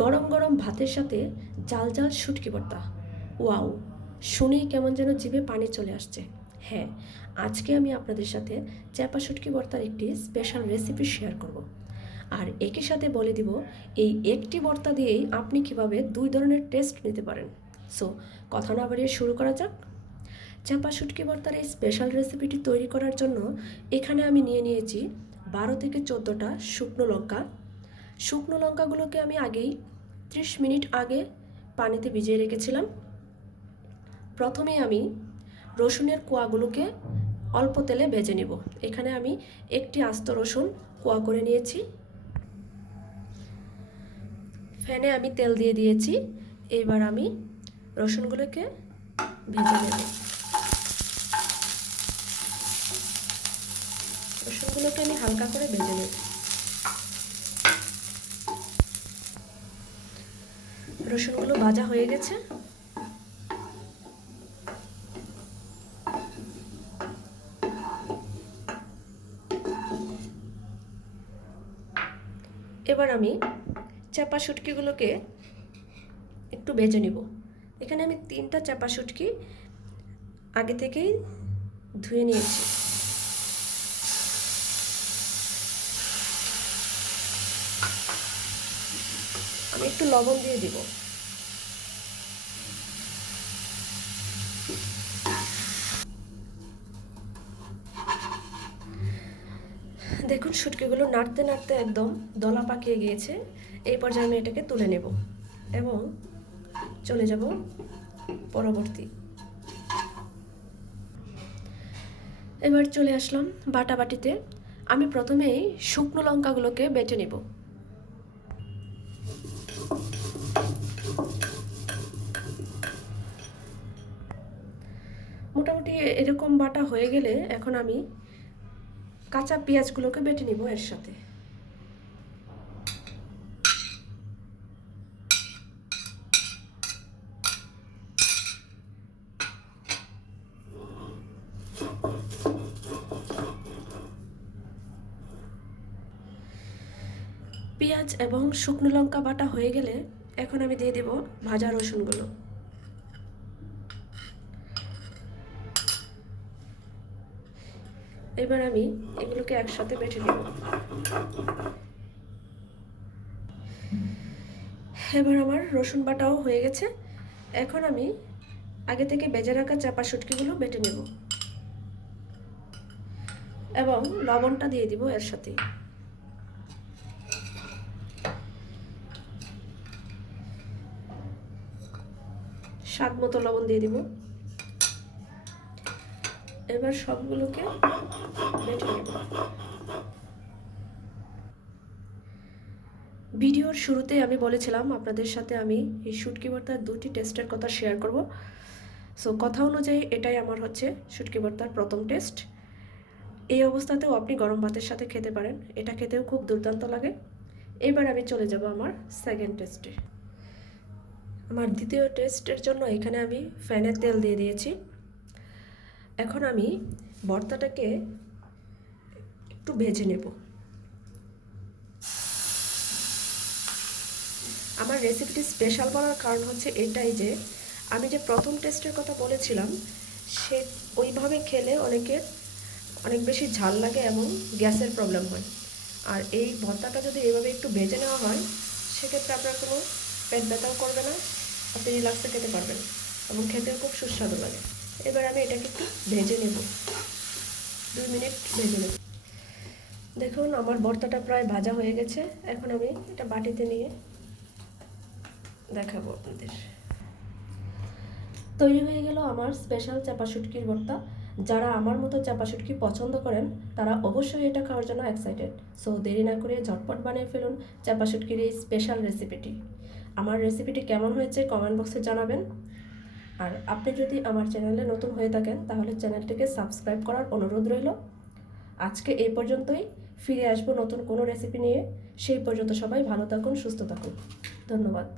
গরম গরম ভাতের সাথে জাল জাল শুটকি ভর্তা। ওয়াও, শুনেই কেমন যেন জিভে পানি চলে আসছে। হ্যাঁ, আজকে আমি আপনাদের সাথে চ্যাপা শুটকি ভর্তার একটি স্পেশাল রেসিপি শেয়ার করব। আর একই সাথে বলে দিব এই একটি ভর্তা দিয়েই আপনি কিভাবে দুই ধরনের টেস্ট নিতে পারেন। সো কথা না বাড়িয়ে শুরু করা যাক। চাপা শুটকি ভর্তার এই স্পেশাল রেসিপিটি তৈরি করার জন্য এখানে আমি নিয়েছি 12 থেকে 14টা শুকনো লঙ্কা। শুকনো লঙ্কাগুলোকে আমি আগেই 30 মিনিট আগে পানিতে ভিজিয়ে রেখেছিলাম। প্রথমে আমি রসুনের কোয়াগুলোকে অল্প তেলে ভেজে নেব। এখানে আমি একটি আস্ত রসুন কোয়া করে নিয়েছি। ফ্যানে আমি তেল দিয়ে দিয়েছি। এবার আমি রসুনগুলোকে ভেজে নেব। রসুনগুলোকে আমি হালকা করে ভেজে নেব। রসুনগুলো ভাজা হয়ে গেছে। এবার আমি চাপা শুটকিগুলোকে একটু ভেজে নিব। এখানে আমি 3টা চাপা শুটকি আগে থেকেই ধুয়ে নিয়েছি। আমি একটু লবণ দিয়ে দিব। দেখুন, শুটকিগুলো নাড়তে নাড়তে একদম দলা পাকিয়ে গিয়েছে। এই পর্যায়ে আমি এটাকে তুলে নেব এবং চলে যাব পরবর্তী। এবার চলে আসলাম বাটাবাটিতে। আমি প্রথমেই শুকনো লঙ্কাগুলোকে বেটে নেব। মোটামুটি এরকম বাটা হয়ে গেলে এখন আমি কাঁচা পেঁয়াজগুলোকে বেটে নিব এর সাথে। পেঁয়াজ এবং শুকনো লঙ্কা বাটা হয়ে গেলে এখন আমি দিয়ে দেব ভাজা রসুনগুলো। এবার আমি এগুলোকে একসাথে বেটে নেব। এবার আমার রসুন বাটাও হয়ে গেছে। এখন আমি আগে থেকে ভেজে রাখা চাপা শুটকিগুলো বেটে নেব এবং লবণটা দিয়ে দিব এর সাথে। স্বাদ মতো লবণ দিয়ে দিব। এবার সবগুলোকে বেটে নেব। ভিডিওর শুরুতে আমি বলেছিলাম আপনাদের সাথে আমি এই শুটকি ভর্তার 2টি টেস্টের কথা শেয়ার করব। সো কথা অনুযায়ী এটাই আমার হচ্ছে শুটকি ভর্তার প্রথম টেস্ট। এই অবস্থাতেও আপনি গরম ভাতের সাথে খেতে পারেন, এটা খেতেও খুব দুর্দান্ত লাগে। এবার আমি চলে যাব আমার সেকেন্ড টেস্টে। আমার দ্বিতীয় টেস্টের জন্য এখানে আমি ফ্যানে তেল দিয়ে দিয়েছি। এখন আমি ভর্তাটাকে একটু ভেজে নেব। আমার রেসিপিটি স্পেশাল বলার কারণ হচ্ছে এটাই যে আমি যে প্রথম টেস্টের কথা বলেছিলাম সে ওইভাবে খেলে অনেক বেশি ঝাল লাগে এবং গ্যাসের প্রবলেম হয়। আর এই ভর্তাটা যদি এইভাবে একটু ভেজে নেওয়া হয় সেক্ষেত্রে আপনার কোনো পেট ব্যথাও করবে না, আপনি রিল্যাক্সে খেতে পারবেন এবং খেতেও খুব সুস্বাদু লাগে। এবার আমি এটাকে একটু ভেজে নেব, 2 মিনিট ভেজে নেব। দেখুন, আমার ভর্তাটা প্রায় ভাজা হয়ে গেছে। এখন আমি এটা বাটিতে নিয়ে দেখাবো আপনাদের। তৈরি হয়ে গেল আমার স্পেশাল চাপা শুটকির ভর্তা। যারা আমার মতো চাপা শুটকি পছন্দ করেন তারা অবশ্যই এটা খাওয়ার জন্য এক্সাইটেড। সো দেরি না করে ঝটপট বানিয়ে ফেলুন চাপা শুটকির এই স্পেশাল রেসিপিটি। আমার রেসিপিটি কেমন হয়েছে কমেন্ট বক্সে জানাবেন। আর আপনি যদি আমার চ্যানেলে নতুন হয়ে থাকেন তাহলে চ্যানেলটিকে সাবস্ক্রাইব করার অনুরোধ রইল। আজকে এই পর্যন্তই। ফিরে আসবো নতুন কোনো রেসিপি নিয়ে। সেই পর্যন্ত সবাই ভালো থাকুন, সুস্থ থাকুন। ধন্যবাদ।